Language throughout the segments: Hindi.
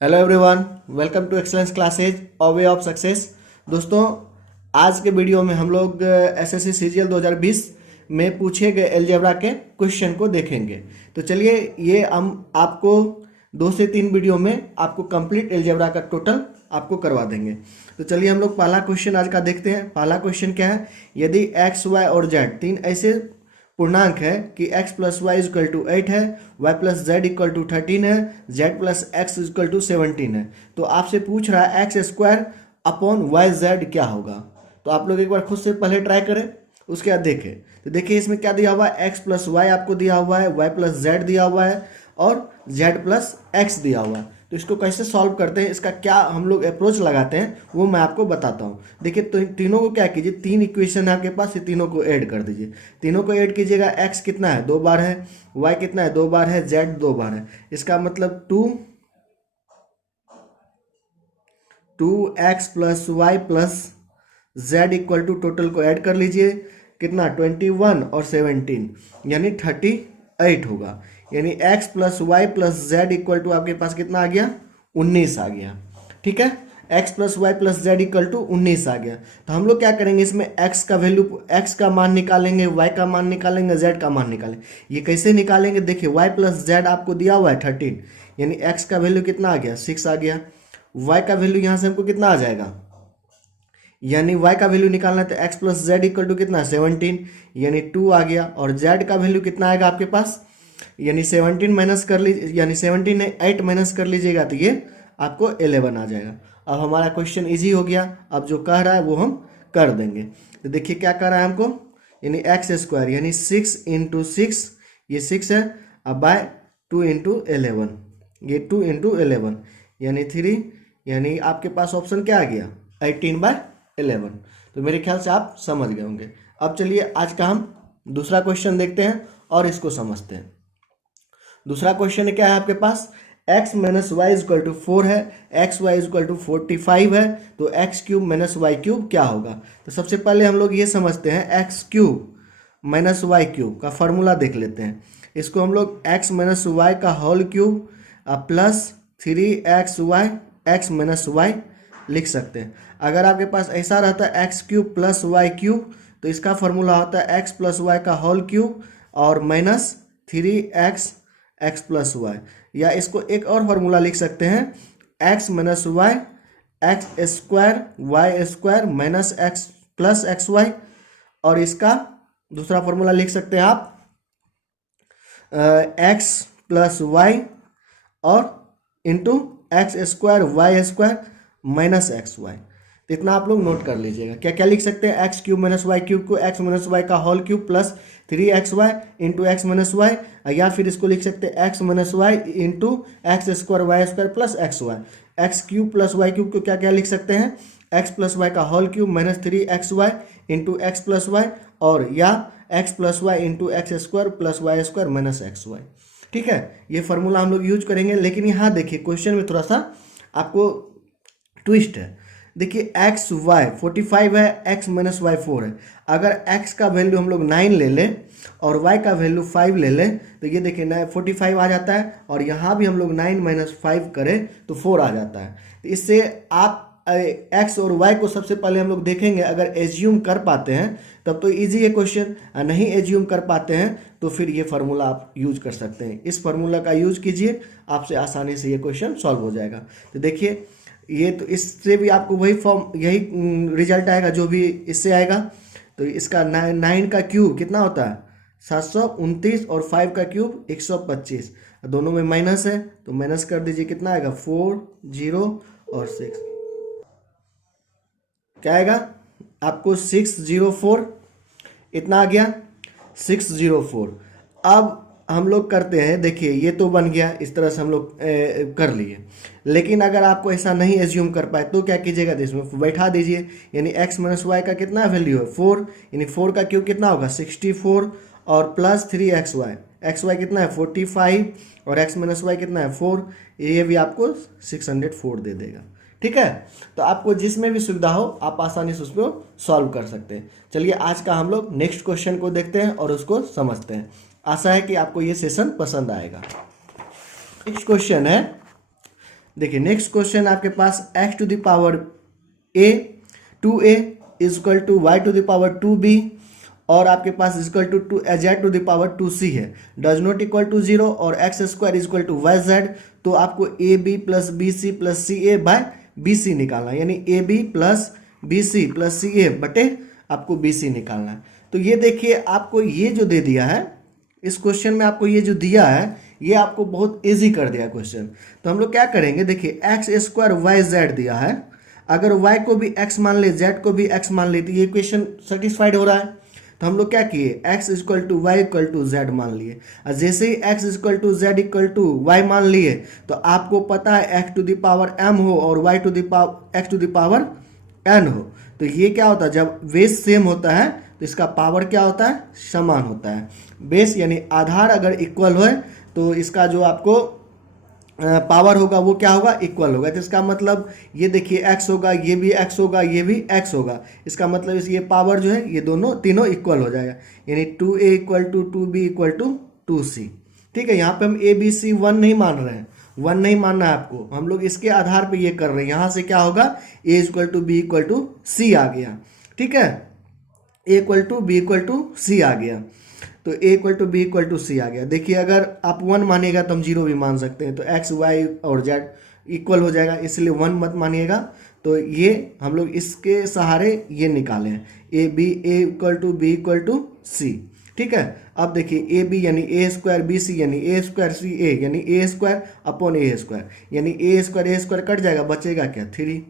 Hello everyone, welcome to excellence classes और वे ऑफ सक्सेस। दोस्तों, आज के वीडियो में हम लोग एसएससी सीजीएल 2020 में पूछे गए अलजेब्रा के क्वेश्चन को देखेंगे। तो चलिए, ये हम आपको 2 से 3 वीडियो में आपको कंप्लीट अलजेब्रा का टोटल आपको करवा देंगे। तो चलिए हम लोग पहला क्वेश्चन आज का देखते हैं। पहला क्वेश्चन क्या है, यदि एक्स वाई और जेड तीन ऐसे पूर्णांक है कि x plus y equal to 8 है, y plus z equal to 13 है, z plus x equal to 17 है, तो आपसे पूछ रहा है x square upon y z क्या होगा। तो आप लोग एक बार खुद से पहले ट्राई करें, उसके बाद देखें। तो देखिए इसमें क्या दिया हुआ है, x प्लस वाई आपको दिया हुआ है, y प्लस जेड दिया हुआ है और z प्लस एक्स दिया हुआ है। तो इसको कैसे सॉल्व करते हैं, इसका क्या हम लोग अप्रोच लगाते हैं वो मैं आपको बताता हूँ। देखिए तो तीनों को क्या कीजिए, 3 इक्वेशन है आपके पास, ये तीनों को ऐड कर दीजिए। तीनों को ऐड कीजिएगा, x कितना है 2 बार है, y कितना है 2 बार है, z 2 बार है। इसका मतलब 2x plus y plus z equal to total को ऐड कर लीजिए, कितना 21 और 17 यानी 38 होगा। यानी x plus y plus z equal to आपके पास कितना आ गया, 19 आ गया। ठीक है, x plus y plus z equal to 19 आ गया। तो हम लोग क्या करेंगे, इसमें x का वैल्यू, x का मान निकालेंगे, y का मान निकालेंगे, z का मान निकालेंगे। ये कैसे निकालेंगे, देखिए y प्लस जेड आपको दिया हुआ है 13, यानी x का वैल्यू कितना आ गया 6 आ गया। y का वैल्यू यहाँ से हमको कितना आ जाएगा, यानी y का वैल्यू निकालना है तो x plus z equal to कितना 17 यानी 2 आ गया। और z का वैल्यू कितना आएगा आपके पास, यानी 17 माइनस कर लीजिए, यानी 17 ने 8 माइनस कर लीजिएगा तो ये आपको 11 आ जाएगा। अब हमारा क्वेश्चन इजी हो गया। अब जो कह रहा है वो हम कर देंगे। तो देखिए क्या कर रहा है हमको, यानी एक्स स्क्वायर यानी 6 इंटू 6, ये 6 है, अब बाय 2 इंटू 11, ये 2 इंटू 11 यानी 3, यानी आपके पास ऑप्शन क्या आ गया 18/11। तो मेरे ख्याल से आप समझ गए होंगे। अब चलिए आज का हम दूसरा क्वेश्चन देखते हैं और इसको समझते हैं। दूसरा क्वेश्चन क्या है आपके पास, x minus y equal to 4 है, एक्स वाई इक्वल टू 45 है, तो x cube minus y cube क्या होगा। तो सबसे पहले हम लोग ये समझते हैं, x cube minus y cube का फॉर्मूला देख लेते हैं। इसको हम लोग एक्स माइनस वाई का whole cube plus 3xy x minus y लिख सकते हैं। अगर आपके पास ऐसा रहता है x cube plus y cube, तो इसका फॉर्मूला होता है एक्स प्लस वाई का होल क्यूब और minus 3x x plus y. या इसको एक और फॉर्मूला लिख सकते हैं, x minus Y x square y square minus x plus x y. और इसका दूसरा फॉर्मूला लिख सकते हैं आप एक्स प्लस वाई और into x square y square minus x y. तो इतना आप लोग नोट कर लीजिएगा। क्या क्या लिख सकते हैं, x cube minus y cube को एक्स माइनस वाई का whole cube plus 3xy into x minus y, या फिर इसको लिख सकते हैं x minus y into x square y square plus x y. X cube plus y cube को क्या क्या लिख सकते हैं, एक्स प्लस वाई का whole cube minus 3xy into x plus y, और या x plus y into x square plus y square minus x y. ठीक है, ये फार्मूला हम लोग यूज करेंगे। लेकिन यहाँ देखिए क्वेश्चन में थोड़ा सा आपको ट्विस्ट है। देखिए एक्स वाई 45 है, एक्स माइनस वाई 4 है। अगर एक्स का वैल्यू हम लोग 9 ले लें और वाई का वैल्यू 5 ले लें, तो ये देखिए 45 आ जाता है, और यहाँ भी हम लोग 9 माइनस 5 करें तो 4 आ जाता है। तो इससे आप एक्स और वाई को सबसे पहले हम लोग देखेंगे, अगर एज्यूम कर पाते हैं तब तो इजी है क्वेश्चन, नहीं एज्यूम कर पाते हैं तो फिर ये फार्मूला आप यूज कर सकते हैं। इस फार्मूला का यूज कीजिए, आपसे आसानी से ये क्वेश्चन सॉल्व हो जाएगा। तो देखिए ये तो इससे भी आपको वही फॉर्म, यही रिजल्ट आएगा जो भी इससे आएगा। तो इसका 9 का क्यूब कितना होता है 729 और 5 का क्यूब 125, दोनों में माइनस है तो माइनस कर दीजिए, कितना आएगा 4 0 और 6, क्या आएगा आपको 604, इतना आ गया 604। अब हम लोग करते हैं, देखिए ये तो बन गया, इस तरह से हम लोग कर लिए। लेकिन अगर आपको ऐसा नहीं एज्यूम कर पाए तो क्या कीजिएगा, तो इसमें बैठा दीजिए, यानी x माइनस वाई का कितना वैल्यू है 4, यानी 4 का क्यूब कितना होगा 64 और प्लस 3xy, xy कितना है 45 और x माइनस वाई कितना है 4, ये भी आपको 604 दे देगा। ठीक है, तो आपको जिसमें भी सुविधा हो आप आसानी से उसको सॉल्व कर सकते हैं। चलिए आज का हम लोग नेक्स्ट क्वेश्चन को देखते हैं और उसको समझते हैं। आशा है कि आपको ये सेशन पसंद आएगा। नेक्स्ट क्वेश्चन है, देखिए नेक्स्ट क्वेश्चन आपके पास x to the power a 2a is equal to y to the power 2b और आपके पास is equal to z to the power 2c है, डज नॉट इक्वल टू 0 और x square is equal to y z. तो आपको a b plus b c plus c a by b c निकालना है, यानी a b plus b c plus c a बटे आपको बी सी निकालना है। तो ये देखिए आपको ये जो दे दिया है इस क्वेश्चन में, आपको ये जो दिया है ये आपको बहुत इजी कर दिया क्वेश्चन। तो हम लोग क्या करेंगे, देखिए एक्स स्क्वायर वाई जेड दिया है, अगर y को भी x मान ले z को भी x मान ले तो ये इक्वेशन सेटिस्फाइड हो रहा है। तो हम लोग क्या किए, x equal to y equal to z मान लिए, और जैसे ही x equal to z equal to y मान लिए तो आपको पता है x to the power m हो और y to the power x to the power n हो। तो ये क्या होता है, जब बेस सेम होता है तो इसका पावर क्या होता है, समान होता है। बेस यानी आधार अगर इक्वल हो तो इसका जो आपको पावर होगा वो क्या होगा, इक्वल होगा। तो इसका मतलब ये देखिए x होगा, ये भी x होगा, ये भी x होगा, इसका मतलब इस ये पावर जो है ये दोनों तीनों इक्वल हो जाएगा, यानी 2a equal to 2b equal to 2c। ठीक है, यहाँ पे हम a b c 1 नहीं मान रहे हैं, 1 नहीं मानना है आपको, हम लोग इसके आधार पे ये कर रहे हैं। यहाँ से क्या होगा, a equal to b equal to c आ गया। ठीक है, a equal to b equal to c आ गया, तो a equal to b equal to c आ गया। देखिए अगर आप 1 मानिएगा तो हम 0 भी मान सकते हैं, तो x y और z इक्वल हो जाएगा, इसलिए 1 मत मानिएगा। तो ये हम लोग इसके सहारे ये निकाले हैं, a equal to b equal to c. ठीक है, अब देखिए a b यानी a स्क्वायर बी सी यानी a स्क्वायर सी ए यानी a square upon a square, यानी a स्क्वायर कट जाएगा, बचेगा क्या 3।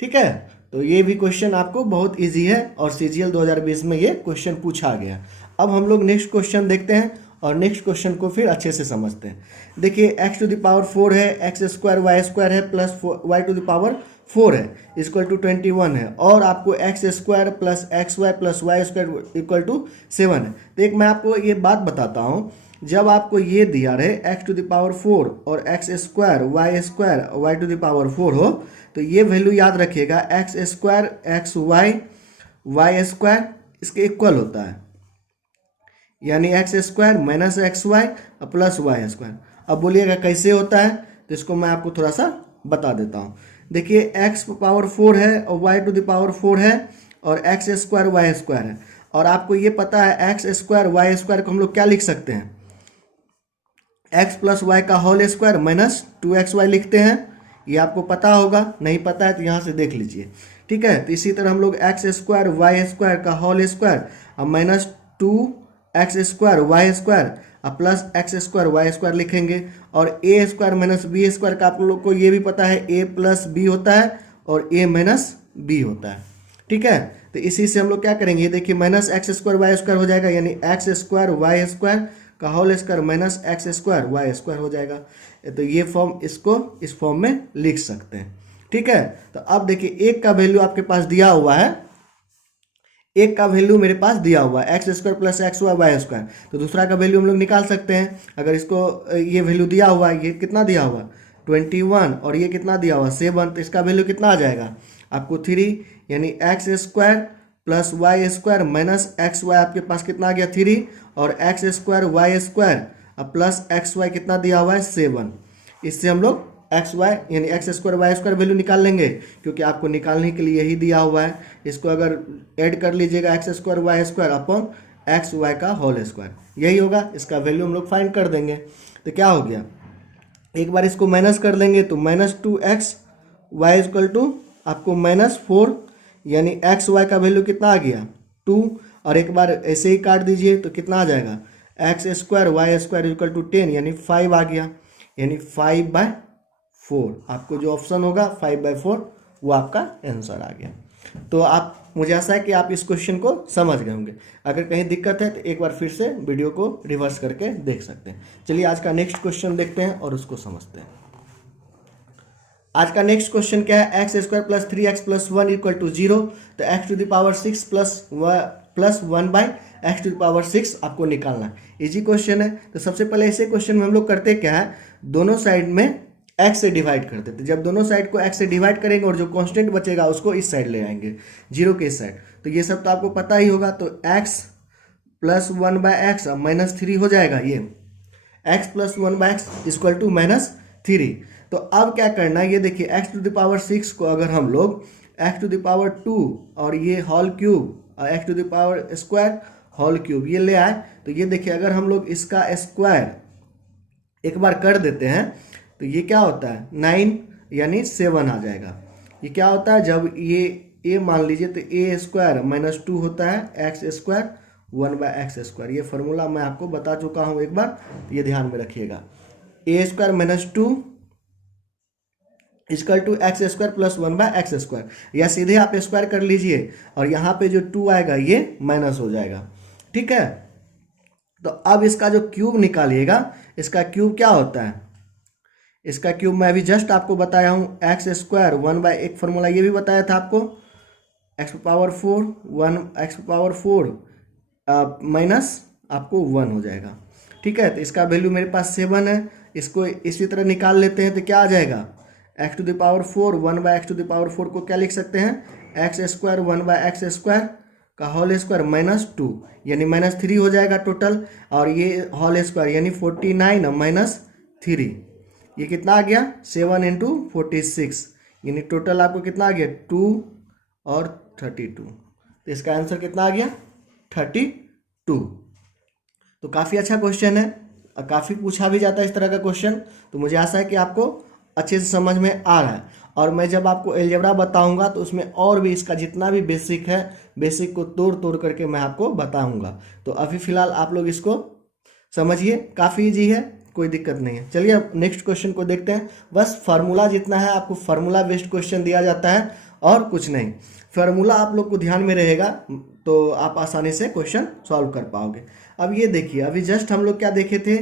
ठीक है, तो ये भी क्वेश्चन आपको बहुत इजी है और CGL 2020 में ये क्वेश्चन पूछा गया। अब हम लोग नेक्स्ट क्वेश्चन देखते हैं और नेक्स्ट क्वेश्चन को फिर अच्छे से समझते हैं। देखिए x टू द पावर 4 है, एक्स स्क्वायर वाई स्क्वायर है plus y to the power 4 है इक्वल टू 21 है, और आपको x square plus x y plus y square equal to 7 है। तो एक मैं आपको ये बात बताता हूँ, जब आपको ये दिया रहे x टू द पावर 4 और x square y to the power 4 हो, तो ये वैल्यू याद रखिएगा, x square x y square इसके इक्वल होता है, यानी x square minus x y plus y square. अब बोलिएगा कैसे होता है, तो इसको मैं आपको थोड़ा सा बता देता हूँ। देखिए एक्स पावर 4 है और वाई टू द पावर 4 है और एक्स स्क्वायर वाई स्क्वायर है, और आपको ये पता है एक्स स्क्वायर वाई स्क्वायर को हम लोग क्या लिख सकते हैं, एक्स प्लस वाई का होल स्क्वायर माइनस 2xy लिखते हैं। ये आपको पता होगा, नहीं पता है तो यहाँ से देख लीजिए। ठीक है, तो इसी तरह हम लोग एक्स स्क्वायर वाई स्क्वायर का होल स्क्वायर अब minus 2x square y square अब plus x square y square लिखेंगे, और a square minus b square का आप लोग को ये भी पता है a प्लस बी होता है और a माइनस बी होता है। ठीक है, तो इसी से हम लोग क्या करेंगे, देखिए minus x square y square हो जाएगा, यानी एक्स स्क्वायर वाई स्क्वायर का whole square minus x square y square हो जाएगा। तो ये फॉर्म इसको इस फॉर्म में लिख सकते हैं। ठीक है, तो अब देखिए एक का वैल्यू आपके पास दिया हुआ है, एक का वैल्यू मेरे पास दिया हुआ है x square plus x y square, तो दूसरा का वैल्यू हम लोग निकाल सकते हैं। अगर इसको ये वैल्यू दिया हुआ है, ये कितना दिया हुआ 21 और ये कितना दिया हुआ 7, तो इसका वैल्यू कितना आ जाएगा आपको 3, यानी x square plus y square minus x y आपके पास कितना आ गया 3, और x square y square plus x y कितना दिया हुआ है 7। इससे हम लोग एक्स वाई यानी x square y square value निकाल लेंगे, क्योंकि आपको निकालने के लिए यही दिया हुआ है। इसको अगर ऐड कर लीजिएगा x square y square upon x y का होल स्क्वायर, यही होगा, इसका वैल्यू हम लोग फाइंड कर देंगे। तो क्या हो गया, एक बार इसको माइनस कर लेंगे तो minus 2x y equal to आपको माइनस 4, यानी एक्स वाई का वैल्यू कितना आ गया 2, और एक बार ऐसे ही काट दीजिए तो कितना आ जाएगा x square y square equal to 10, यानी 5 आ गया, यानी 5/4 आपको जो ऑप्शन होगा 5/4 वो आपका आंसर आ गया। तो आप, मुझे आशा है कि आप इस क्वेश्चन को समझ गए होंगे। अगर कहीं दिक्कत है तो एक बार फिर से वीडियो को रिवर्स करके देख सकते हैं। चलिए आज का नेक्स्ट क्वेश्चन देखते हैं और उसको समझते हैं। आज का नेक्स्ट क्वेश्चन क्या है, x square plus 3x plus 1 equal to 0। तो x to the power 6 plus 1 by x to the power 6 आपको निकालना है। इजी क्वेश्चन है। तो सबसे पहले ऐसे क्वेश्चन में हम लोग करते क्या है, दोनों साइड में x से डिवाइड करते थे। जब दोनों साइड को x से डिवाइड करेंगे और जो कांस्टेंट बचेगा उसको इस साइड ले आएंगे, 0 के इस साइड। तो ये सब तो आपको पता ही होगा। तो x plus 1 by x minus 3 हो जाएगा। ये x plus 1 by x equal to minus 3। तो अब क्या करना है, ये देखिए एक्स टू द पावर 6 को अगर हम लोग एक्स टू द पावर 2 और ये होल क्यूब और x to the power square whole cube ये ले आए, तो ये देखिए अगर हम लोग इसका स्क्वायर एक बार कर देते हैं तो ये क्या होता है 9 यानी 7 आ जाएगा। ये क्या होता है, जब ये मान लीजिए तो ए स्क्वायर माइनस 2 होता है एक्स स्क्वायर 1/x²। ये फार्मूला मैं आपको बता चुका हूँ एक बार, तो ये ध्यान में रखिएगा। A square minus 2 equal to x square plus 1/x², या सीधे आप स्क्वायर कर लीजिए और यहाँ पे जो 2 आएगा ये माइनस हो जाएगा। ठीक है, तो अब इसका जो क्यूब निकालिएगा, इसका क्यूब क्या होता है, इसका क्यूब मैं अभी जस्ट आपको बताया हूँ एक्स स्क्वायर 1/, फार्मूला ये भी बताया था आपको, x power 4 1 x power 4 minus आपको 1 हो जाएगा। ठीक है, तो इसका वैल्यू मेरे पास 7 है, इसको इसी तरह निकाल लेते हैं तो क्या आ जाएगा x to the power 4 1/x to the power 4 को क्या लिख सकते हैं एक्स स्क्वायर 1/x² का होल स्क्वायर माइनस 2 यानी -3 हो जाएगा टोटल, और ये होल स्क्वायर यानी 49 माइनस 3, ये कितना आ गया 7 × 46 यानी टोटल आपको कितना आ गया 2 और 32। तो इसका आंसर कितना आ गया 32। तो काफ़ी अच्छा क्वेश्चन है और काफ़ी पूछा भी जाता है इस तरह का क्वेश्चन, तो मुझे आशा है कि आपको अच्छे से समझ में आ रहा है। और मैं जब आपको अलजेब्रा बताऊंगा तो उसमें और भी इसका जितना भी बेसिक है, बेसिक को तोड़ तोड़ करके मैं आपको बताऊंगा। तो अभी फ़िलहाल आप लोग इसको समझिए, काफ़ी इजी है, कोई दिक्कत नहीं है। चलिए अब नेक्स्ट क्वेश्चन को देखते हैं। बस फार्मूला जितना है आपको फार्मूला बेस्ड क्वेश्चन दिया जाता है और कुछ नहीं। फार्मूला आप लोग को ध्यान में रहेगा तो आप आसानी से क्वेश्चन सॉल्व कर पाओगे। अब ये देखिए, अभी जस्ट हम लोग क्या देखे थे,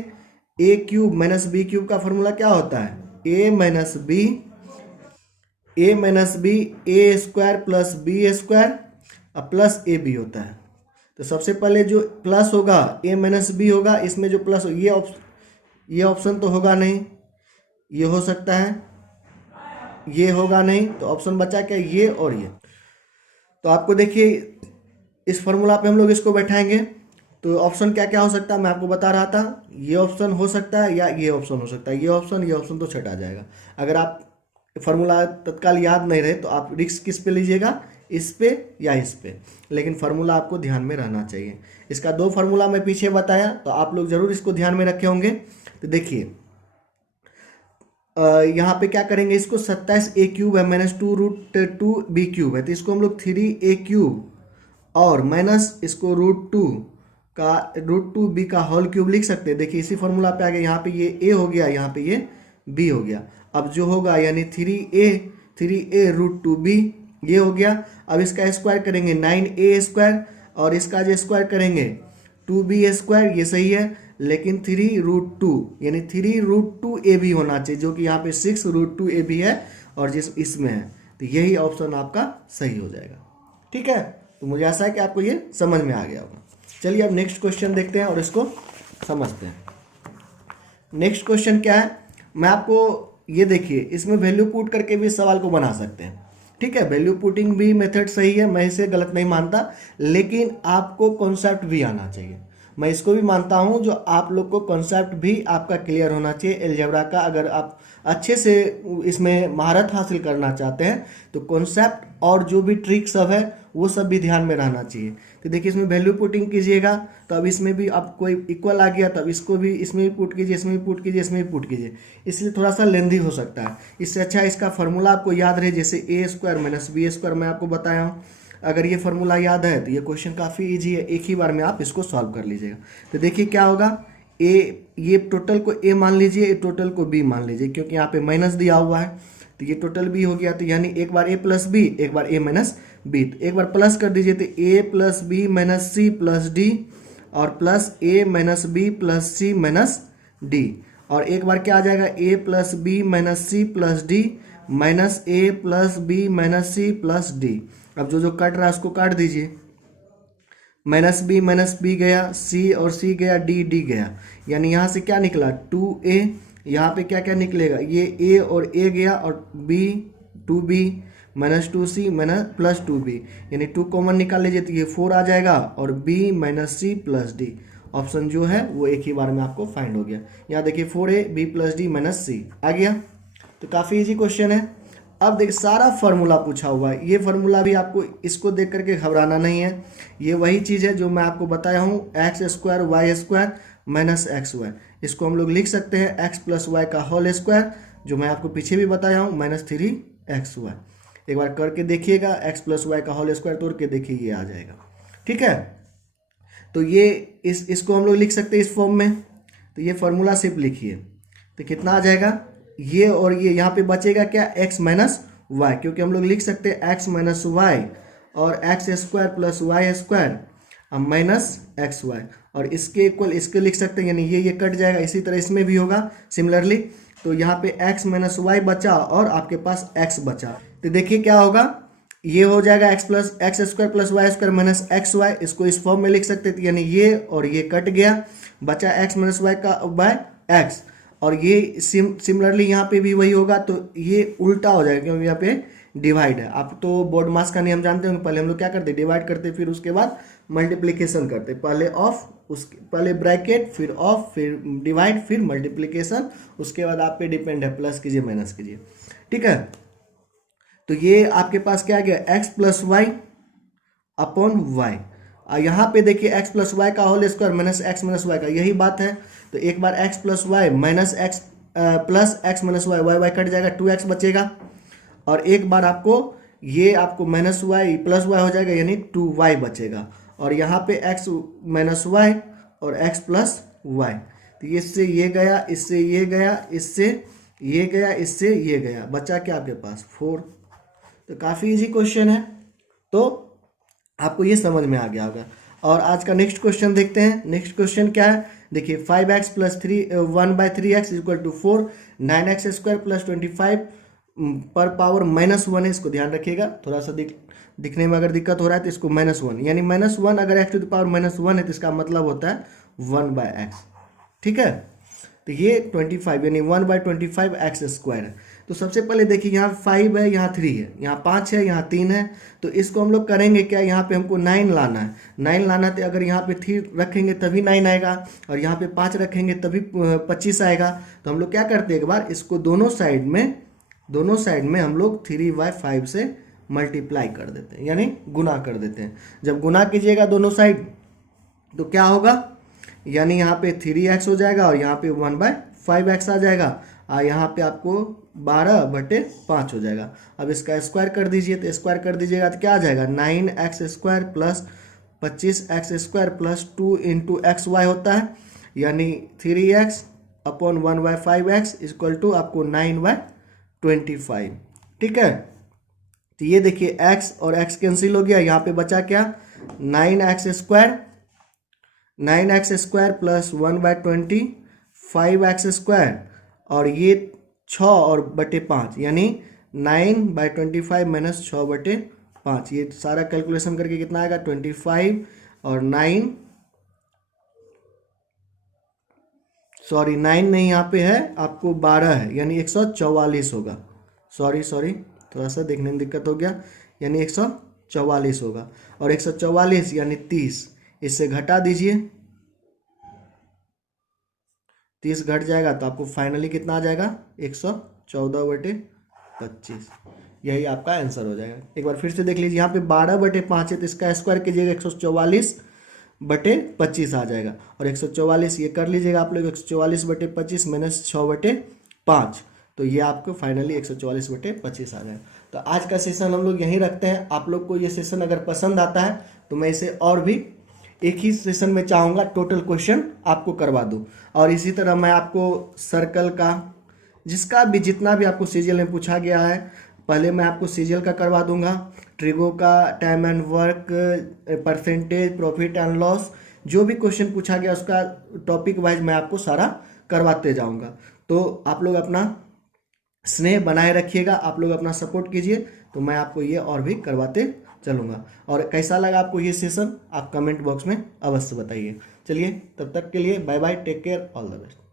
a cube minus b cube का फार्मूला क्या होता है a minus b a square plus b square plus a b होता है। तो सबसे पहले जो प्लस होगा ए माइनस बी होगा, इसमें जो प्लस ये ऑप्शन तो होगा नहीं, ये हो सकता है, ये होगा नहीं, तो ऑप्शन बचा क्या ये और ये। तो आपको देखिए इस फार्मूला पे हम लोग इसको बैठाएंगे तो ऑप्शन क्या क्या हो सकता है मैं आपको बता रहा था, ये ऑप्शन हो सकता है या ये ऑप्शन हो सकता है, ये ऑप्शन तो छट आ जाएगा। अगर आप फार्मूला तत्काल याद नहीं रहे तो आप रिस्क किस पे लीजिएगा, इस पे या इस पे, लेकिन फार्मूला आपको ध्यान में रहना चाहिए। इसका 2 फार्मूला मैं पीछे बताया तो आप लोग जरूर इसको ध्यान में रखे होंगे। तो देखिए यहाँ पे क्या करेंगे, इसको 27a³ है माइनस 2√2b³ है, तो इसको हम लोग 3a³ और माइनस इसको √2b का होल क्यूब लिख सकते हैं। देखिए इसी फॉर्मूला पे आ गया, यहाँ पे ये a हो गया, यहाँ पे ये b हो गया। अब जो होगा यानी 3a√2b ये हो गया। अब इसका स्क्वायर करेंगे 9a² और इसका जो स्क्वायर करेंगे 2b², ये सही है, लेकिन 3√2 यानी 3√2ab होना चाहिए, जो कि यहाँ पे 6√2ab है और जिस इसमें है, तो यही ऑप्शन आपका सही हो जाएगा। ठीक है, तो मुझे आशा है कि आपको ये समझ में आ गया होगा। चलिए अब नेक्स्ट क्वेश्चन देखते हैं और इसको समझते हैं। नेक्स्ट क्वेश्चन क्या है, मैं आपको ये देखिए इसमें वैल्यू पुट करके भी इस सवाल को बना सकते हैं। ठीक है, वैल्यू पुटिंग भी मेथड सही है, मैं इसे गलत नहीं मानता, लेकिन आपको कॉन्सेप्ट भी आना चाहिए। मैं इसको भी मानता हूं जो आप लोग को कॉन्सेप्ट भी आपका क्लियर होना चाहिए अलजेब्रा का। अगर आप अच्छे से इसमें महारत हासिल करना चाहते हैं तो कॉन्सेप्ट और जो भी ट्रिक सब है वो सब भी ध्यान में रहना चाहिए। तो देखिए इसमें वैल्यू पुटिंग कीजिएगा तो अब इसमें भी आप कोई इक्वल आ गया, तब इसको भी इसमें भी पुट कीजिए, इसमें भी पुट कीजिए, इसमें भी पुट कीजिए, इसलिए थोड़ा सा लेंदी हो सकता है। इससे अच्छा इसका फार्मूला आपको याद रहे, जैसे a² माइनस b² मैं आपको बताया हूँ। अगर ये फार्मूला याद है तो ये क्वेश्चन काफ़ी इजी है, एक ही बार में आप इसको सॉल्व कर लीजिएगा। तो देखिए क्या होगा, ये टोटल को a मान लीजिए, ये टोटल को b मान लीजिए, क्योंकि यहाँ पे माइनस दिया हुआ है, तो ये टोटल b हो गया। तो यानी एक बार a प्लस b, एक बार a माइनस b, तो एक बार प्लस कर दीजिए तो a plus b minus c plus d और plus a minus b plus c minus d, और एक बार क्या आ जाएगा a plus b minus c plus d minus a plus b minus c plus d। अब जो कट रहा है उसको काट दीजिए, माइनस बी गया, c और c गया, d गया, यानी यहाँ से क्या निकला 2a, यहाँ पे क्या क्या निकलेगा, ये a और a गया और b 2b minus 2c minus plus 2b, यानी 2 कॉमन निकाल लीजिए तो ये 4 आ जाएगा और b minus c plus d। Option जो है वो एक ही बार में आपको फाइंड हो गया। यहाँ देखिए 4a b plus d minus c आ गया। तो काफ़ी इजी क्वेश्चन है। अब देख सारा फार्मूला पूछा हुआ है, ये फार्मूला भी आपको इसको देख करके घबराना नहीं है, ये वही चीज़ है जो मैं आपको बताया हूँ, x square y square minus x y. इसको हम लोग लिख सकते हैं एक्स प्लस वाई का होल स्क्वायर, जो मैं आपको पीछे भी बताया हूँ, माइनस 3xy। एक बार करके देखिएगा, एक्स प्लस वाई का होल स्क्वायर तोड़ के देखिए ये आ जाएगा। ठीक है, तो ये इसको हम लोग लिख सकते हैं इस फॉर्म में। तो ये फार्मूला सिर्फ लिखिए, तो कितना आ जाएगा, ये और ये यहाँ पे बचेगा क्या, x माइनस वाई, क्योंकि हम लोग लिख सकते हैं x माइनस वाई और x square plus y square minus x y, और इसके इक्वल इसके लिख सकते हैं, यानी ये कट जाएगा। इसी तरह इसमें भी होगा सिमिलरली। तो यहाँ पे x माइनस वाई बचा और आपके पास x बचा, तो देखिए क्या होगा, ये हो जाएगा x square plus y square minus x y. इसको इस फॉर्म में लिख सकते थे, यानी ये और ये कट गया, बचा एक्स माइनस वाई का बाय एक्स, और ये सिमिलरली यहाँ पे भी वही होगा। तो ये उल्टा हो जाएगा क्योंकि यहाँ पे डिवाइड है। आप तो बोर्ड मास का नियम जानते होंगे, पहले हम लोग क्या करते, डिवाइड करते, फिर उसके बाद मल्टीप्लिकेशन करते, पहले ऑफ, उसके पहले ब्रैकेट, फिर ऑफ, फिर डिवाइड, फिर मल्टीप्लिकेशन, उसके बाद आप पे डिपेंड है, प्लस कीजिए माइनस कीजिए। ठीक है, तो ये आपके पास क्या आ गया, x plus y upon y. यहाँ पे देखिए एक्स प्लस वाई का whole square minus x minus y का, यही बात है। तो एक बार x plus y minus x plus x minus y, y y cut जाएगा, 2x बचेगा। और एक बार आपको ये आपको माइनस वाई प्लस वाई हो जाएगा, यानी 2y बचेगा। और यहाँ पे x माइनस वाई और x प्लस वाई, तो इससे ये गया, इससे ये गया, इससे ये गया, इससे ये गया, बचा क्या आपके पास 4। तो काफ़ी इजी क्वेश्चन है, तो आपको ये समझ में आ गया होगा। और आज का नेक्स्ट क्वेश्चन देखते हैं। नेक्स्ट क्वेश्चन क्या है, देखिए 5x plus 1/3x equal to 4, 9x square plus 25 पर पावर -1 है। इसको ध्यान रखिएगा, थोड़ा सा दिखने में अगर दिक्कत हो रहा है तो इसको -1, यानी -1 अगर x टू द पावर -1 है तो इसका मतलब होता है 1/x। ठीक है, तो ये 25 यानी 1/25 एक्स स्क्वायर है। तो सबसे पहले देखिए यहाँ 5 है, यहाँ 3 है, यहाँ 5 है, यहाँ 3 है। तो इसको हम लोग करेंगे क्या, यहाँ पे हमको 9 लाना है। 9 लाना है तो अगर यहाँ पे 3 रखेंगे तभी 9 आएगा, और यहाँ पे 5 रखेंगे तभी 25 आएगा। तो हम लोग क्या करते हैं, एक बार इसको दोनों साइड में हम लोग 3/5 से मल्टीप्लाई कर देते हैं, यानी गुना कर देते हैं। जब गुना कीजिएगा दोनों साइड तो क्या होगा, यानी यहाँ पे 3x हो जाएगा और यहाँ पे 1/5x आ जाएगा, और यहाँ पे आपको 12/5 हो जाएगा। अब इसका स्क्वायर कर दीजिए, तो स्क्वायर कर दीजिएगा तो क्या आ जाएगा, 9x square plus 25x square plus 2 into x y होता है, यानी 3x upon 1/5x equal to आपको 9/25। ठीक है, तो ये देखिए x और x कैंसिल हो गया, यहाँ पे बचा क्या, 9x square plus 1/25x square, और ये 6 और बटे 5, यानी 9/25 माइनस 6/5। ये सारा कैलकुलेशन करके कितना आएगा, 25 और 9 नहीं यहाँ पे है, आपको 12 है, यानी 144 होगा। सॉरी थोड़ा सा देखने में दिक्कत हो गया, यानी 144 होगा। और 144 यानी 30, इससे घटा दीजिए, 30 घट जाएगा तो आपको फाइनली कितना आ जाएगा, 114/25। यही आपका आंसर हो जाएगा। एक बार फिर से देख लीजिए, यहाँ पे 12/5 है तो इसका स्क्वायर कीजिएगा, 144/25 आ जाएगा। और 144 ये कर लीजिएगा आप लोग, 144/25 माइनस 6/5, तो ये आपको फाइनली 144/25 आ जाएगा। तो आज का सेशन हम लोग यहीं रखते हैं। आप लोग को ये सेशन अगर पसंद आता है तो मैं इसे और भी एक ही सेशन में चाहूँगा टोटल क्वेश्चन आपको करवा दूँ। और इसी तरह मैं आपको सर्कल का जितना भी आपको सीजीएल में पूछा गया है, पहले मैं आपको सीजीएल का करवा दूंगा, ट्रिगो का, time and work, percentage, profit and loss, जो भी क्वेश्चन पूछा गया उसका टॉपिक वाइज मैं आपको सारा करवाते जाऊंगा। तो आप लोग अपना स्नेह बनाए रखिएगा, आप लोग अपना सपोर्ट कीजिए, तो मैं आपको ये और भी करवाते चलूँगा। और कैसा लगा आपको ये सेशन, आप कमेंट बॉक्स में अवश्य बताइए। चलिए, तब तक के लिए bye bye, take care, all the best.